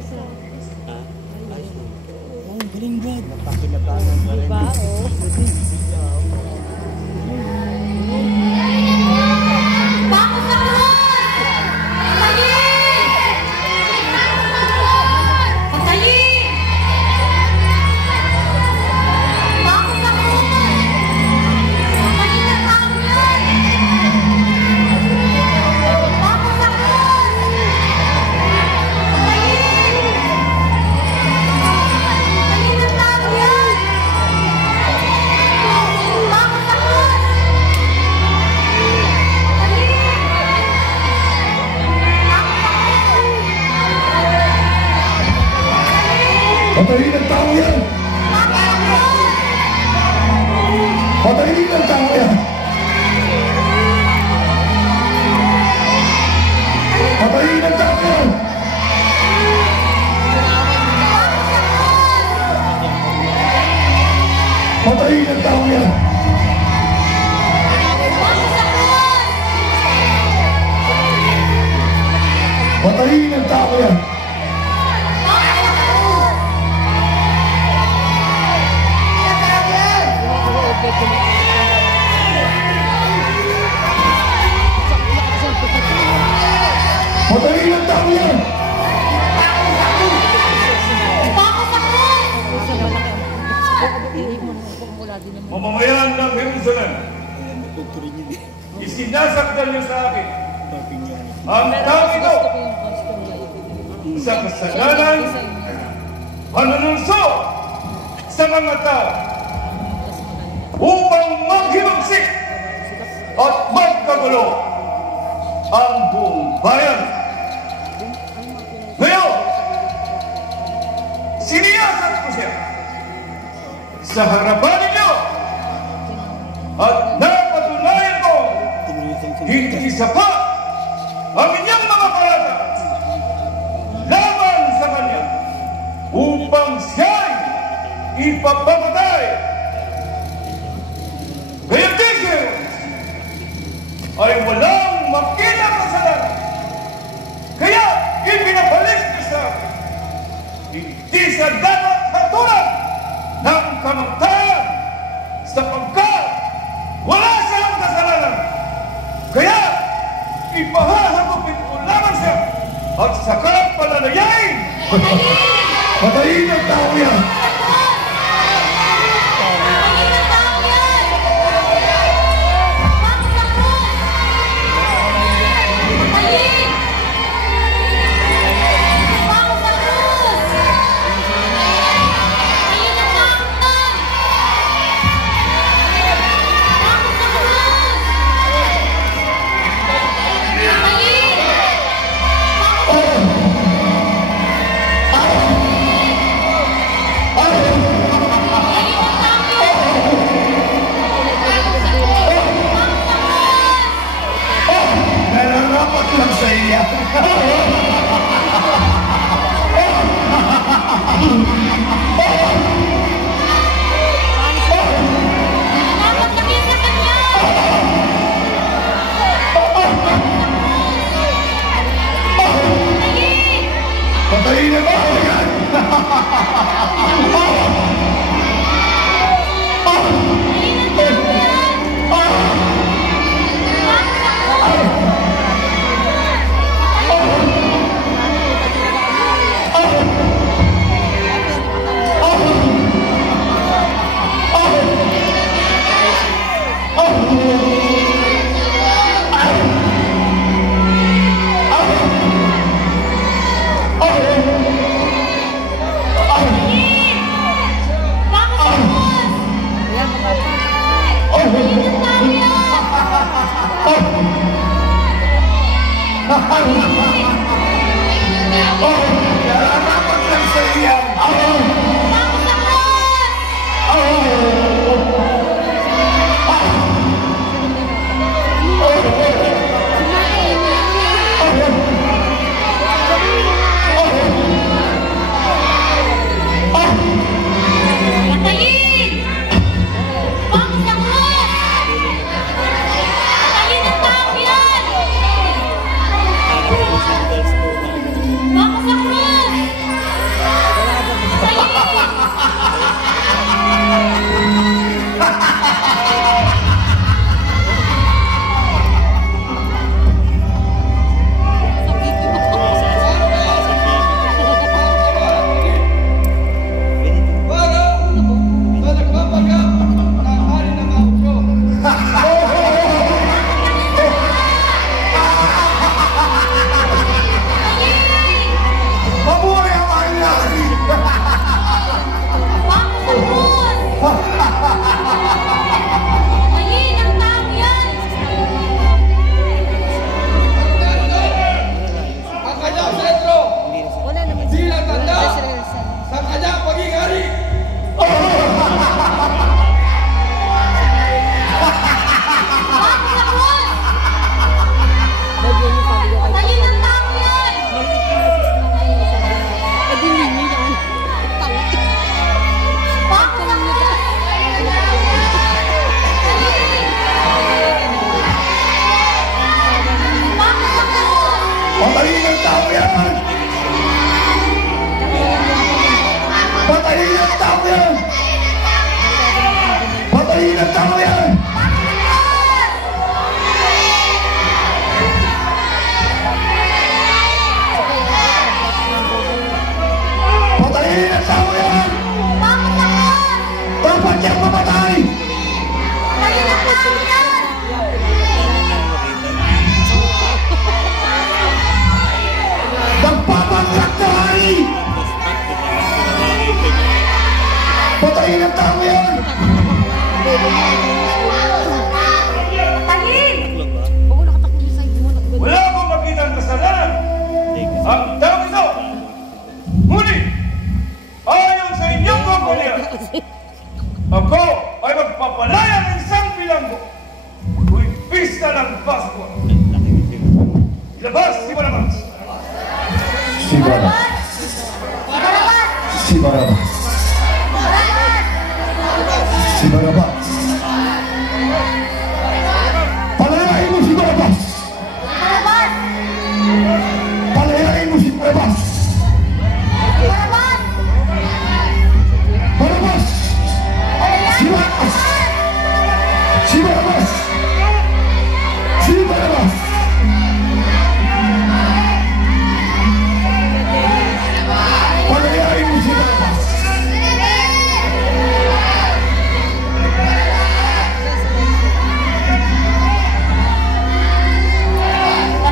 Oh, galing Brad. Napakinabangan pa rin. Diba? Patayin ang tao yan! Patayin ang tao yan! Patayin ang tao yan! Patayin ang tao yan! Patayin ang tao yan! Patayin ang tao yan! Mamamayan ng Jerusalem, isinasaktan niyo sa akin ang taong ito sa kasalanan, panunulso sa mga tao upang maghimagsik at magkagulo ang buong bayan. Ngayon, siniyasat ko siya sa harapan ninyo at napatunayan ko hindi sapat ang inyong mga parada laban sa kanya upang siya'y ipapapatay. Ngayon dito ay walang makilang kasalanan, kaya ipinabalik niya sa akin. Hindi siya dapat hatulan ng kamatayan sapagkat wala siyang kasalanan. Kaya ipahahagupin ko lamang siya at saka palalayain. Patayin ang tao yan! Patayin ang tao yan! Vamos a yan! Patayin ang tao yan! Patayin ang tao yan! Dapat siyang mamatay! Magpapangkat na hari! Patayin ang tao yan! Wala akong makita ang kasalanan. Ang tao ito, ngunit, ayon sa inyong kagulian, ako ay magpapalaya ng isang bilanggo tuwing pista ng Pasko. Ilabas si Barabas. Si Barabas. Si Barabas. Si Barabas. Palayain mo si Barabas. Palayain mo si Barabas. Barabas. Si Barabas. Si Barabas. Si Barabas. Palayain mo si Barabas.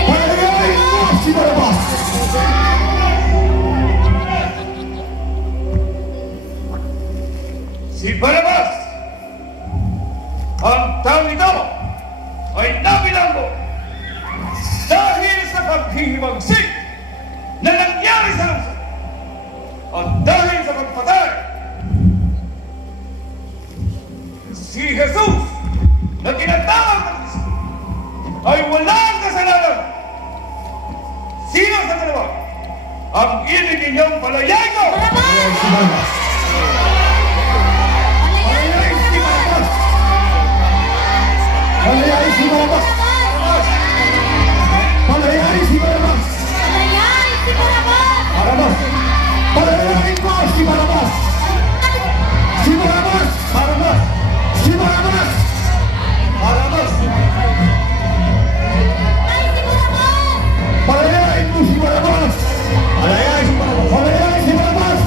Palayain mo si Barabas. Si Barabas, ang tao ito ay nabilanggo dahil sa paghihimagsik na nangyari sa lungsod at dahil sa pagpatay. Si Jesus na tinatawag ng Kristo ay walang kasalanan. Sino sa dalawa ang ibig ninyong palayain ko? Palayain si Barabas. Palayain si Barabas. Palayain si Barabas. Palayain si Barabas. Barabas. Palayain mo si Barabas. Si Barabas. Barabas. Si Barabas. Barabas. Palayain mo si Barabas. Palayain si Barabas. Palayain si Barabas.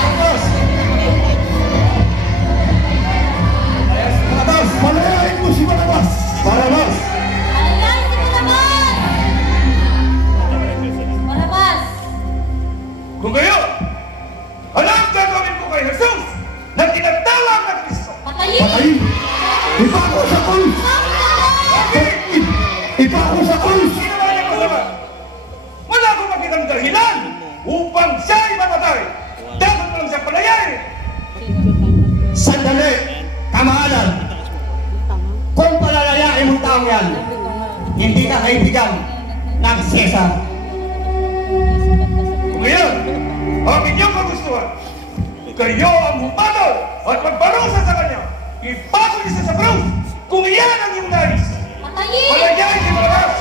Barabas. Barabas. Palayain mo si Barabas. Barabas. Kung gayon, anong gagawin ko kay Jesus na tinatawag ng Kristo? Patayin. Ipako sa krus. Ipako sa krus. Sino ba niya masama? Wala akong makitang dahilan upang siya ay mamatay. Dapat mo lang siya palayain. Sandali, kamahalan. Kung palalayain mong taong yan, hindi ka kaibigan ng Cesar. Kung ngayon, ang inyong kagustuhan, kayo ang humadol at magparusa sa kanya. Ipasok niya sa krus kung iyan ang iyong nais. Palayain si Barabas.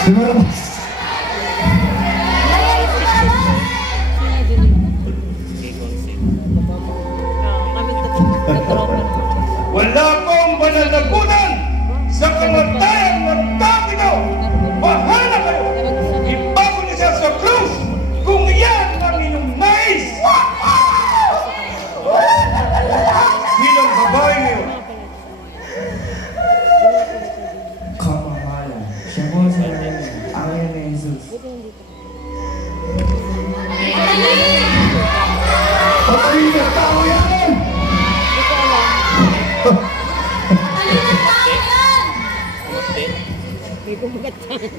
Si Barabas. Wala akong pananagutan sa kamatayan ng tao ito. Bahala kayo. Ipasok niya siya sa krus kung iyan ang inyong nais. Sinong babae niyo? Kamahalan. Siya po sa angel ni Jesus. Patayin ang tao yan. Hindi ko magatan.